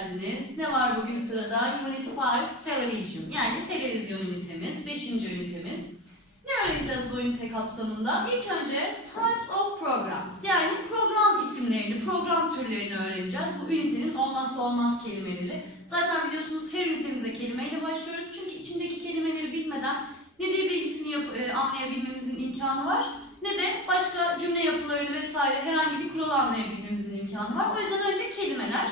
geldiniz. Ne var bugün sırada? Unit 5 Television yani televizyon ünitemiz, 5. ünitemiz. Ne öğreneceğiz bu ünite kapsamında? İlk önce Types of Programs yani program isimlerini, program türlerini öğreneceğiz. Bu ünitenin olmazsa olmaz kelimeleri. Zaten biliyorsunuz her ünitemize kelimeyle başlıyoruz. Çünkü içindeki kelimeleri bilmeden ne dil bilgisini yap- e, anlayabilmemizin imkanı var ne de başka cümle yapılarını vesaire herhangi bir kuralı anlayabilmemizin imkanı var. O yüzden önce kelimeler.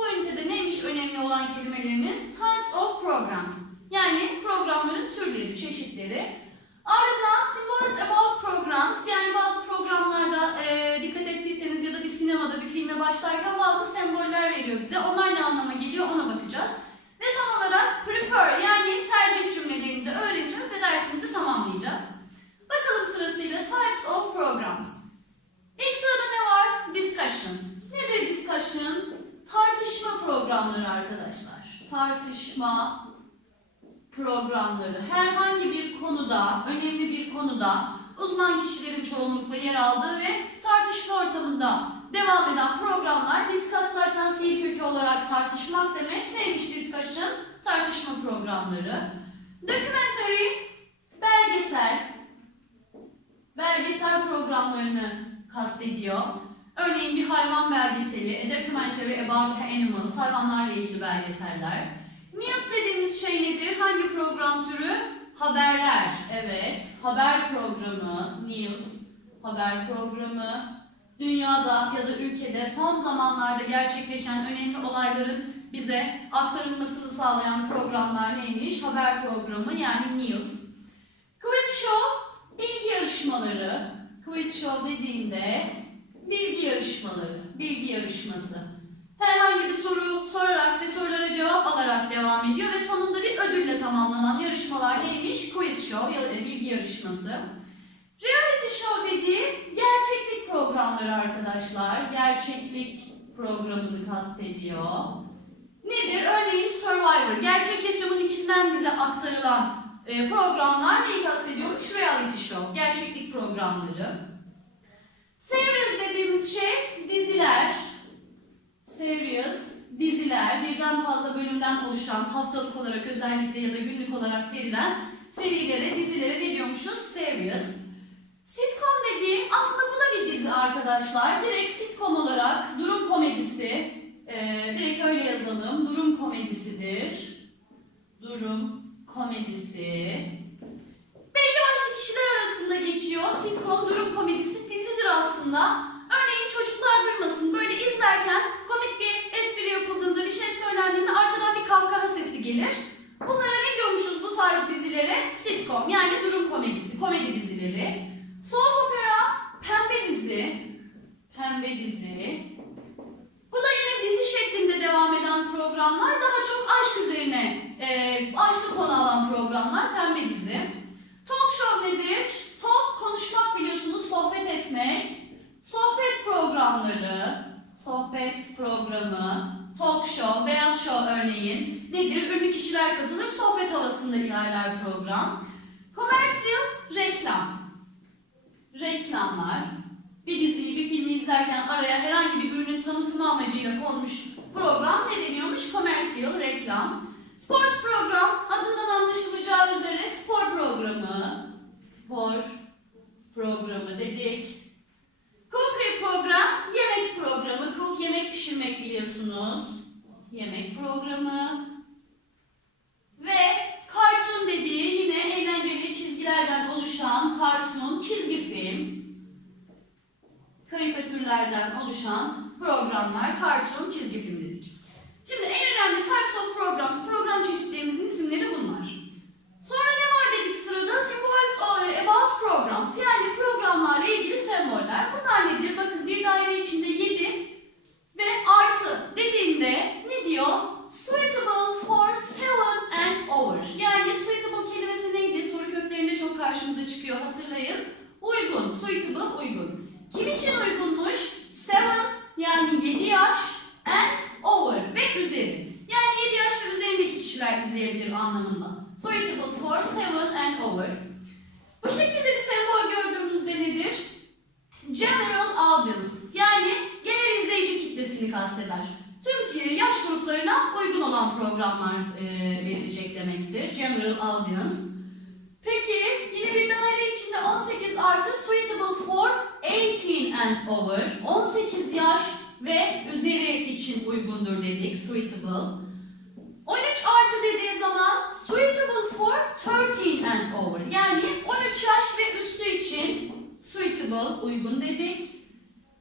Bu ünitede neymiş önemli olan kelimelerimiz? Types of programs. Yani programların türleri, çeşitleri. Ardından symbols about programs. Yani bazı programlarda e, dikkat ettiyseniz ya da bir sinemada bir filme başlarken bazı semboller veriyor bize. Onlar ne anlama geliyor ona bakacağız. Ve son olarak prefer yani tercih cümlelerini de öğreneceğiz ve dersimizi tamamlayacağız. Bakalım sırasıyla types of programs. İlk sırada ne var? Discussion. Nedir discussion? Tartışma programları arkadaşlar. Tartışma programları. Herhangi bir konuda, önemli bir konuda uzman kişilerin çoğunlukla yer aldığı ve tartışma ortamında devam eden programlar. Discuss zaten fiil kökü olarak tartışmak demek. Neymiş discussion? Tartışma programları. Documentary, belgesel, belgesel programlarını kastediyor. Örneğin bir hayvan belgeseli, a documentary about animals, hayvanlarla ilgili belgeseller. News dediğimiz şey nedir? Hangi program türü? Haberler. Evet, haber programı, news, haber programı. Dünyada ya da ülkede son zamanlarda gerçekleşen önemli olayların bize aktarılmasını sağlayan programlar neymiş? Haber programı yani news. Quiz show bilgi yarışmaları. Quiz show dediğinde bilgi yarışmaları, bilgi yarışması. Herhangi bir soru sorarak ve sorulara cevap alarak devam ediyor ve sonunda bir ödülle tamamlanan yarışmalar neymiş? Quiz show ya da bilgi yarışması. Reality show dediği gerçeklik programları arkadaşlar. Gerçeklik programını kastediyor. Nedir? Örneğin Survivor. Gerçek yaşamın içinden bize aktarılan e, programlar neyi kastediyormuş? Reality show. Gerçeklik programları. Series dediğimiz şey diziler. Series, diziler, birden fazla bölümden oluşan haftalık olarak özellikle ya da günlük olarak verilen serilere, dizilere ne diyormuşuz? Series. Sitcom dediğim aslında bu da bir dizi arkadaşlar. Direkt sitcom olarak durum komedisi, e, direkt öyle yazalım. Durum komedisidir. Durum komedisi. Belli başlı kişiler arasında geçiyor. Sitcom durum komedisi dizidir aslında. Örneğin çocuklar duymasın. Böyle izlerken komik bir espri yapıldığında, bir şey söylendiğinde arkadan bir kahkaha sesi gelir. Bunlara ne diyormuşuz bu tarz dizilere? Sitcom yani durum komedisi, komedi dizileri. Soap opera, pembe dizi. Pembe dizi. Bu da yine dizi şeklinde devam eden programlar. Daha çok aşk üzerine, e, aşkı konu alan programlar. Pembe dizi. Talk show nedir? Talk konuşmak biliyorsunuz, sohbet etmek. Sohbet programları, sohbet programı, talk show, beyaz show örneğin nedir? Ünlü kişiler katılır, sohbet havasında ilerler program. Commercial, reklam. Reklamlar. Bir diziyi, bir filmi izlerken araya herhangi bir ürünün tanıtımı amacıyla konmuş program ne deniyormuş? Commercial, reklam. Sports program, adından anlaşılacağı üzere spor programı. Spor programı dedik. Cookery program, yemek programı. Cook yemek pişirmek biliyorsunuz. Yemek programı. Ve cartoon dediği yine eğlenceli çizgilerden oluşan cartoon, çizgi film. Karikatürlerden oluşan programlar, cartoon, çizgi film dedik. Şimdi en önemli types of programs, program çeşitlerimizin isimleri bunlar. Sonra ne var dedik sırada? Symbols about programs. Yani programlarla ilgili semboller. Bunlar nedir? Bakın bir daire içinde 7 ve artı dediğinde ne diyor? Suitable for 7 and over. Yani suitable kelimesi neydi? Soru köklerinde çok karşımıza çıkıyor hatırlayın. Uygun, suitable uygun. Kim için uygunmuş? 7 yani 7 yaş and over ve üzeri. Yani 7 yaş ve üzerindeki kişiler izleyebilir anlamında. Suitable for 7 and over. Bu şekilde bir sembol gördüğümüzde nedir? General audience yani genel izleyici kitlesini kasteder. Tüm yaş grupları gruplarına uygun olan programlar e, verilecek demektir. General audience. Peki yine bir daire içinde 18 artı suitable for 18 and over. 18 yaş ve üzeri için uygundur dedik. Suitable. 13 artı dediği zaman suitable for 13 and over. Yani 13 yaş ve üstü için suitable uygun dedik.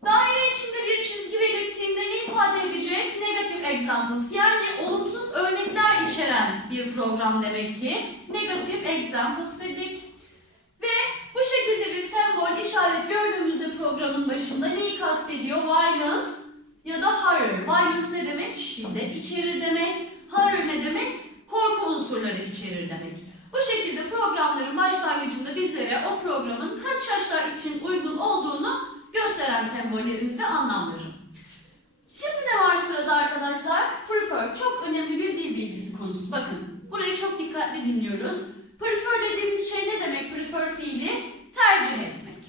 Daire içinde bir çizgi belirttiğinde ne ifade edecek? Negative examples yani olumsuz örnekler içeren bir program demek ki. Negative examples dedik. Ve bu şekilde bir sembol işaret gördüğümüzde programın başında neyi kastediyor? Violence ya da horror. Violence ne demek? Şiddet içerir demek. Horror demek? Korku unsurları içerir demek. Bu şekilde programların başlangıcında bizlere o programın kaç yaşlar için uygun olduğunu gösteren sembollerimiz ve anlamları. Şimdi ne var sırada arkadaşlar? Prefer çok önemli bir dil bilgisi konusu. Bakın burayı çok dikkatli dinliyoruz. Prefer dediğimiz şey ne demek? Prefer fiili tercih etmek.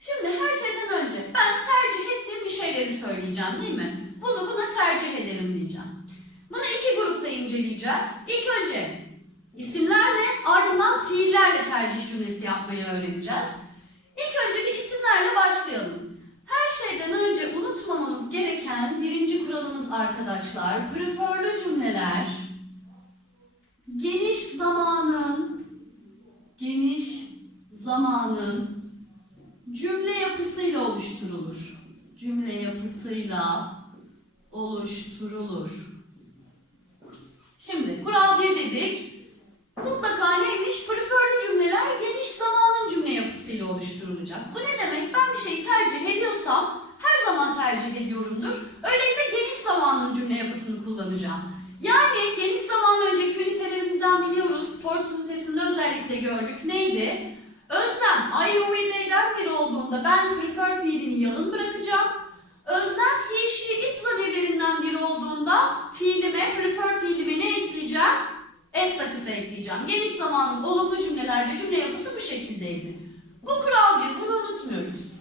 Şimdi her şeyden önce ben tercih ettiğim bir şeyleri söyleyeceğim değil mi? Bunu buna tercih ederim diyeceğim. Bunu iki grupta inceleyeceğiz. İlk önce isimlerle ardından fiillerle tercih cümlesi yapmayı öğreneceğiz. İlk önce bir isimlerle başlayalım. Her şeyden önce unutmamamız gereken birinci kuralımız arkadaşlar. Preferred cümleler geniş zamanın geniş zamanın cümle yapısıyla oluşturulur. Cümle yapısıyla oluşturulur. Şimdi kural 1 dedik. Mutlaka neymiş? Preferred cümleler geniş zamanın cümle yapısıyla oluşturulacak. Bu ne demek? Ben bir şeyi tercih ediyorsam her zaman tercih ediyorumdur. Öyleyse geniş zamanın cümle yapısını kullanacağım. Yani geniş zaman önceki ünitelerimizden biliyoruz. Sport ünitesinde özellikle gördük. Neydi? Özlem, I day'den biri olduğunda ben prefer fiilini yalın bırakacağım. Özlem, he, she, it zamirlerinden biri olduğunda fiilime, prefer fiilime ne ekleyeceğim? S takısı ekleyeceğim. Geniş zamanın olumlu cümlelerde cümle yapısı bu şekildeydi. Bu kural bir, bunu unutmuyoruz.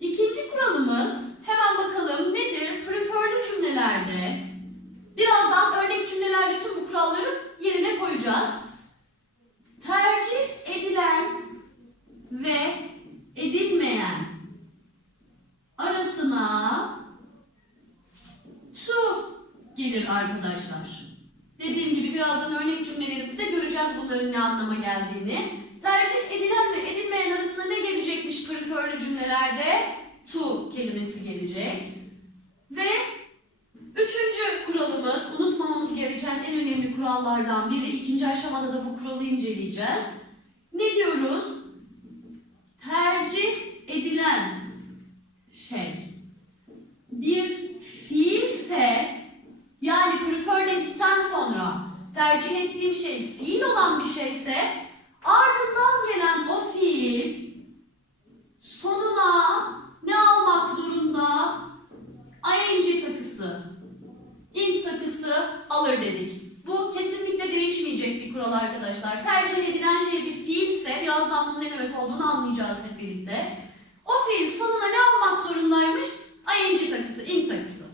İkinci kuralımız, hemen bakalım nedir? Preferred cümlelerde, birazdan örnek cümlelerde tüm bu kuralları yerine koyacağız. Tercih edilen ve edilmeyen arasına to gelir arkadaşlar. Dediğim gibi birazdan örnek cümlelerimizde bunların ne anlama geldiğini. Tercih edilen ve edilmeyen arasında ne gelecekmiş preferred cümlelerde? To kelimesi gelecek. Ve üçüncü kuralımız, unutmamamız gereken en önemli kurallardan biri. ikinci aşamada da bu kuralı inceleyeceğiz. Ne diyoruz? Tercih edilen şey bir fiilse yani prefer dedikten sonra tercih ettiğim şey fiil olan bir şeyse ardından gelen o fiil sonuna ne almak zorunda? ing takısı. ing takısı alır dedik. Bu kesinlikle değişmeyecek bir kural arkadaşlar. Tercih edilen şey bir fiilse birazdan bunun ne demek olduğunu anlayacağız hep birlikte. O fiil sonuna ne almak zorundaymış? ing takısı, ing takısı.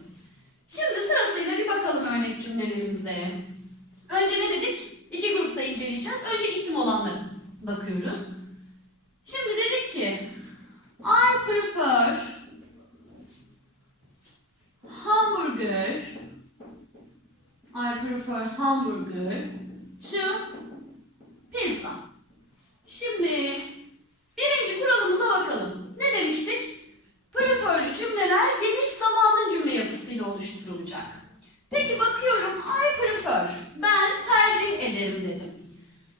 Şimdi sırasıyla bir bakalım örnek cümlelerimize. Önce ne dedik? İki grupta inceleyeceğiz. Önce isim olanları bakıyoruz. Şimdi dedik ki I prefer hamburger I prefer hamburger to pizza. Şimdi birinci kuralımıza bakalım. Ne demiştik? Preferred cümleler geniş zamanın cümle yapısıyla oluşturulacak. Peki bakıyorum I prefer. Ben tercih ederim dedim.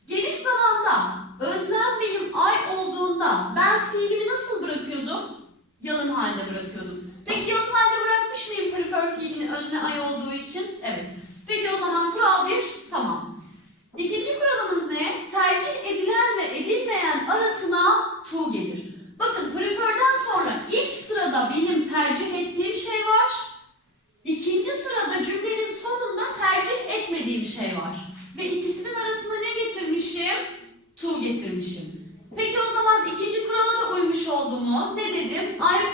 Geniş zamanda özlem benim I olduğunda ben fiilimi nasıl bırakıyordum? Yalın halde bırakıyordum. Peki yalın halde bırakmış mıyım prefer fiilini özne I olduğu için? Evet. Peki o zaman kural bir tamam. İkinci kuralımız ne? Tercih edilen ve edilmeyen arasına to gelir. Bakın prefer'den sonra ilk sırada benim tercih ettiğim şey var. İkinci sırada cümlenin sonunda tercih etmediğim şey var. Ve ikisinin arasına ne getirmişim? To getirmişim. Peki o zaman ikinci kurala da uymuş oldu mu? Ne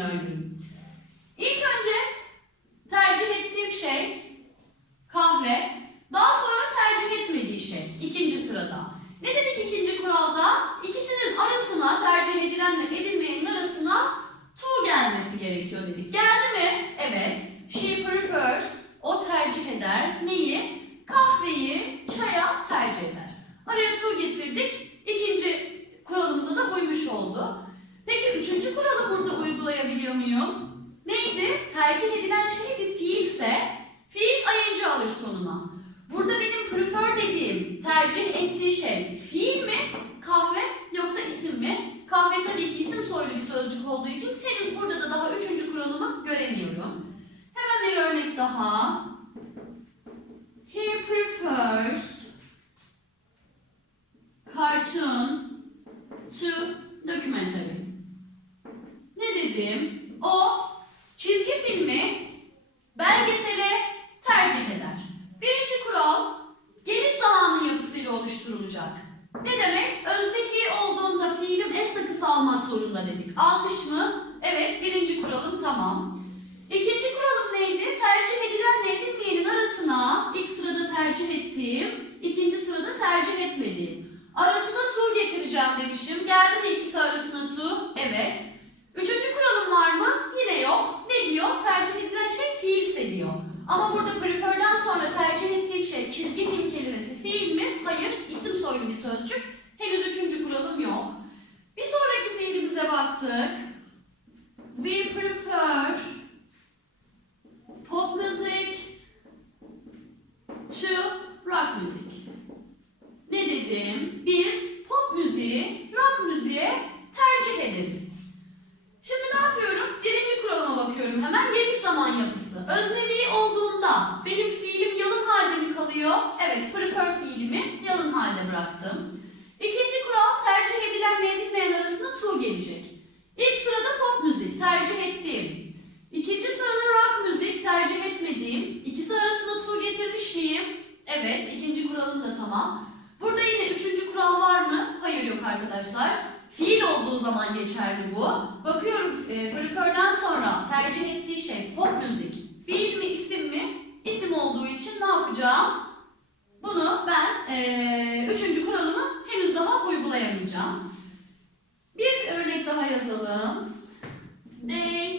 Shinoni He prefers cartoon to documentary. Ne dedim? O çizgi filmi belgesele tercih eder. Birinci kural geniş sahanın yapısıyla oluşturulacak. Ne demek? Özdehi olduğunda fiilim es sakısı almak zorunda dedik. Almış mı? Evet birinci kuralım tamam. İkinci kuralım neydi? Tercih edilen neydi? Neyin arasına ilk sırada tercih ettiğim, ikinci sırada tercih etmediğim. Arasına to getireceğim demişim. Geldi mi ikisi arasına to? Evet. da benim fiilim yalın halde mi kalıyor? Evet, prefer fiilimi yalın halde bıraktım. İkinci kural tercih edilenle edilmeyen arasında to gelecek. İlk sırada pop müzik tercih ettiğim. İkinci sırada rock müzik tercih etmediğim. İkisi arasında to getirmiş miyim? Evet, ikinci kuralım da tamam. Burada yine üçüncü kural var mı? Hayır yok arkadaşlar. Fiil olduğu zaman geçerli bu. Bakıyorum e, preferden sonra tercih ettiği şey pop müzik. Fiil mi isim mi? isim olduğu için ne yapacağım? Bunu ben e, üçüncü kuralımı henüz daha uygulayamayacağım. Bir örnek daha yazalım. They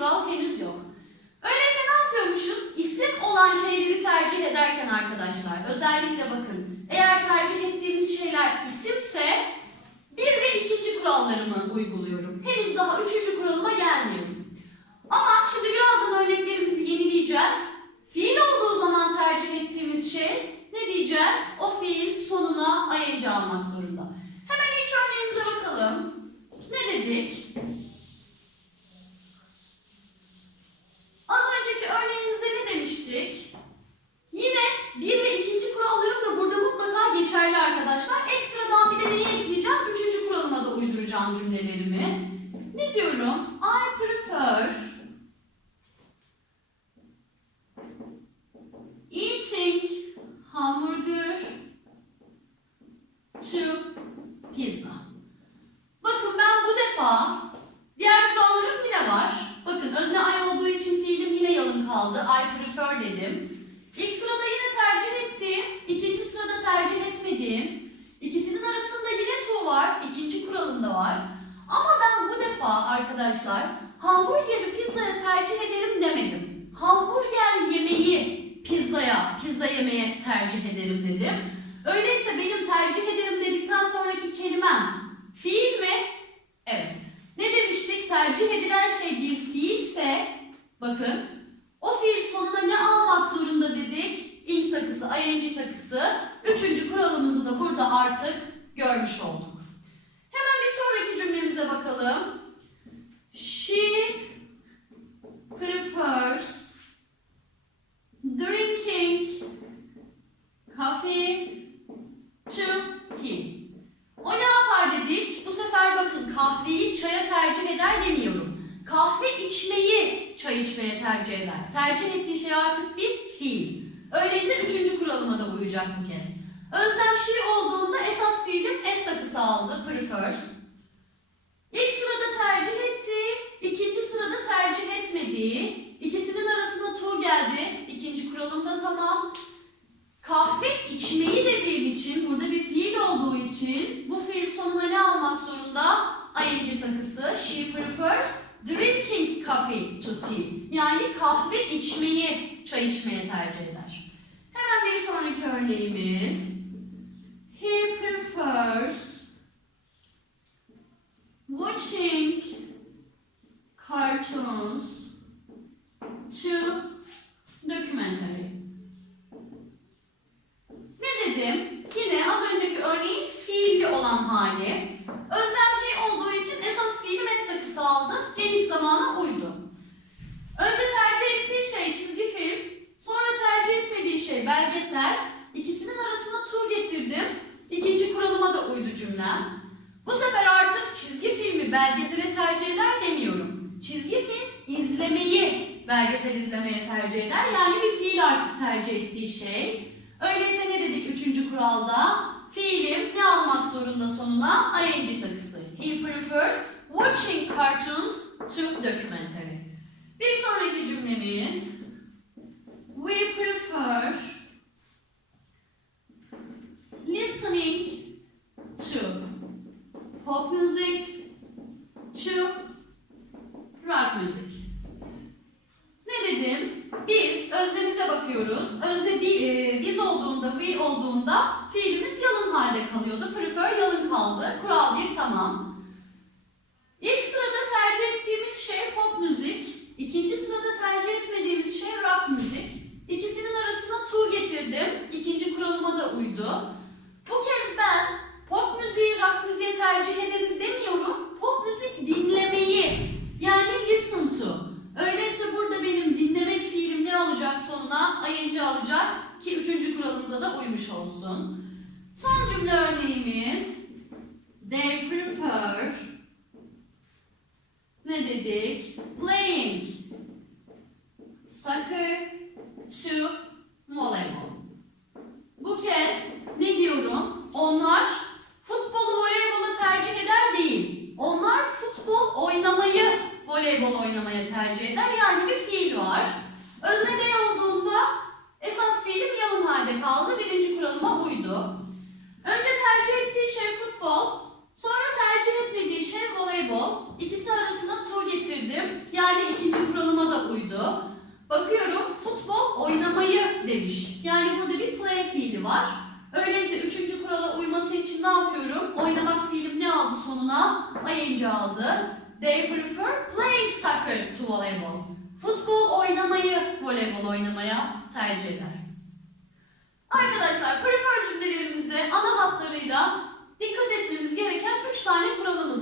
kural henüz yok. Öyleyse ne yapıyormuşuz? İsim olan şeyleri tercih ederken arkadaşlar özellikle bakın eğer tercih ettiğimiz şeyler isimse bir ve ikinci kurallarımı uyguluyorum. Cümlelerimi. Ne diyorum? I prefer eating hamburger to pizza. Bakın ben bu defa diğer kurallarım yine var. Bakın özne I olduğu için fiilim yine yalın kaldı. I prefer dedim. İlk sırada yine tercih ettiğim, ikinci sırada tercih etmediğim, ikisinin arasında yine to var, kuralında var. Ama ben bu defa arkadaşlar hamburgeri pizzaya tercih ederim demedim. Hamburger yemeği pizzaya, pizza yemeye tercih ederim dedim. Öyleyse benim tercih ederim dedikten sonraki kelimem fiil mi? Evet. Ne demiştik? Tercih edilen şey bir fiilse bakın o fiil sonuna ne almak zorunda dedik? İlk takısı, ing takısı. Üçüncü kuralımızı da burada artık görmüş olduk. Hemen bir sonraki cümlemize bakalım. She prefers drinking coffee to tea. O ne yapar dedik? Bu sefer bakın kahveyi çaya tercih eder demiyorum. Kahve içmeyi çay içmeye tercih eder. Tercih ettiği şey artık bir fiil. Öyleyse üçüncü kuralıma da uyacak bu kez. Özlem she olduğunda esas fiilim s takısı aldı. Prefers. İlk sırada tercih ettiği, ikinci sırada tercih etmediği, ikisinin arasında to geldi. İkinci kuralım da tamam. Kahve içmeyi dediğim için, burada bir fiil olduğu için bu fiil sonuna ne almak zorunda? ing takısı. She prefers drinking coffee to tea. Yani kahve içmeyi çay içmeye tercih eder. Hemen bir sonraki örneğimiz. He prefers watching cartoons to documentary. Ne dedim? Yine az önceki örneğin fiilli olan hali. Özlem he olduğu için esas fiili mes takısı aldı. Geniş zamana uydu. Önce tercih ettiği şey çizgi film, sonra tercih etmediği şey belgesel. İkisinin arasına to getirdim. İkinci kuralıma da uydu cümlem. Bu sefer artık çizgi filmi belgesele tercih eder demiyorum. Çizgi film izlemeyi belgesel izlemeye tercih eder. Yani bir fiil artık tercih ettiği şey. Öyleyse ne dedik üçüncü kuralda? Fiilim ne almak zorunda sonuna? ing takısı. He prefers watching cartoons to documentary. Bir sonraki cümlemiz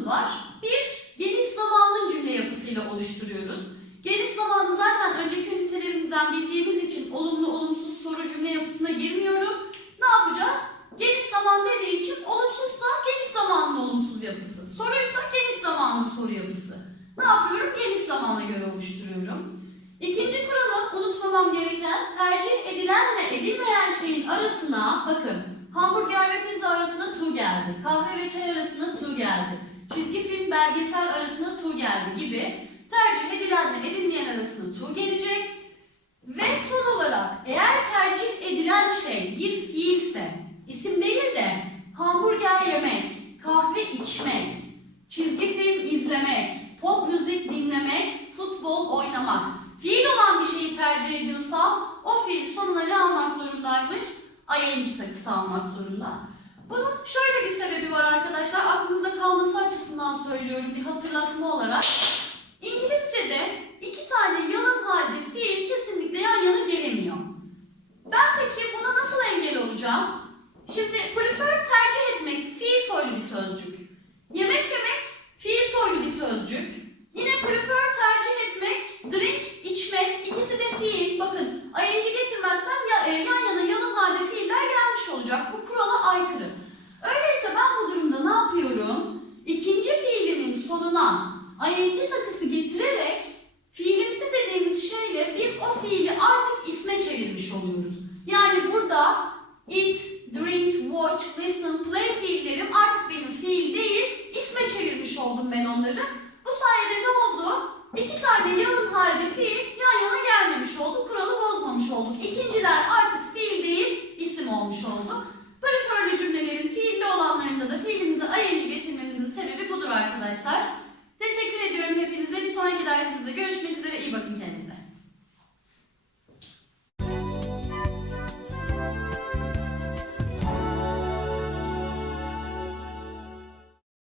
var. Bir, geniş zamanın cümle yapısıyla oluşturuyoruz. Geniş zamanı zaten önceki ünitelerimizden bildiğimiz için olumlu olumsuz soru cümle yapısına girmiyorum. Ne yapacağız? Geniş zaman dediği için olumsuzsa geniş zamanlı olumsuz yapısı. Soruysa geniş zamanlı soru yapısı. Ne yapıyorum? Geniş zamana göre oluşturuyorum. İkinci kuralım unutmamam gereken tercih edilenle edilmeyen şeyin arasına bakın hamburger ve pizza arasına tu geldi. Kahve ve çay arasına tu geldi geldi gibi tercih edilen ve edilmeyen arasına to gelecek. Ve son olarak eğer tercih edilen şey bir fiilse, isim değil de hamburger yemek, kahve içmek, çizgi film izlemek, pop müzik dinlemek, futbol oynamak. Fiil olan bir şeyi tercih ediyorsam o fiil sonuna ne almak zorundaymış? ing takısı almak zorunda. Bunun şöyle bir sebebi var arkadaşlar. Aklınızda kalması açısından söylüyorum bir hatırlatma olarak. İngilizce'de iki tane yalın halde fiil kesinlikle yan yana gelemiyor. Ben peki buna nasıl engel olacağım? Şimdi prefer tercih etmek fiil soylu bir sözcük. Yemek yemek fiil soylu bir sözcük. Yine prefer tercih etmek, drink içmek ikisi de fiil. Bakın ing getirmezsem ya, e, yan yana yalın halde fiiller gelmiş olacak. Bu kurala aykırı. Öyleyse ben bu durumda ne yapıyorum? İkinci fiilimin sonuna ing takısı getirerek fiilimsi dediğimiz şeyle biz o fiili artık isme çevirmiş oluyoruz. Yani burada eat, drink, watch, listen, play fiillerim artık benim fiil değil, isme çevirmiş oldum ben onları. Bu sayede ne oldu? iki tane yalın halde fiil yan yana gelmemiş oldu. Kuralı bozmamış olduk. İkinciler artık fiil değil isim olmuş oldu. Preferli cümlelerin fiilli olanlarında da fiilimize ayıncı getirmemizin sebebi budur arkadaşlar. Teşekkür ediyorum hepinize. Bir sonraki dersimizde görüşmek üzere. İyi bakın kendinize.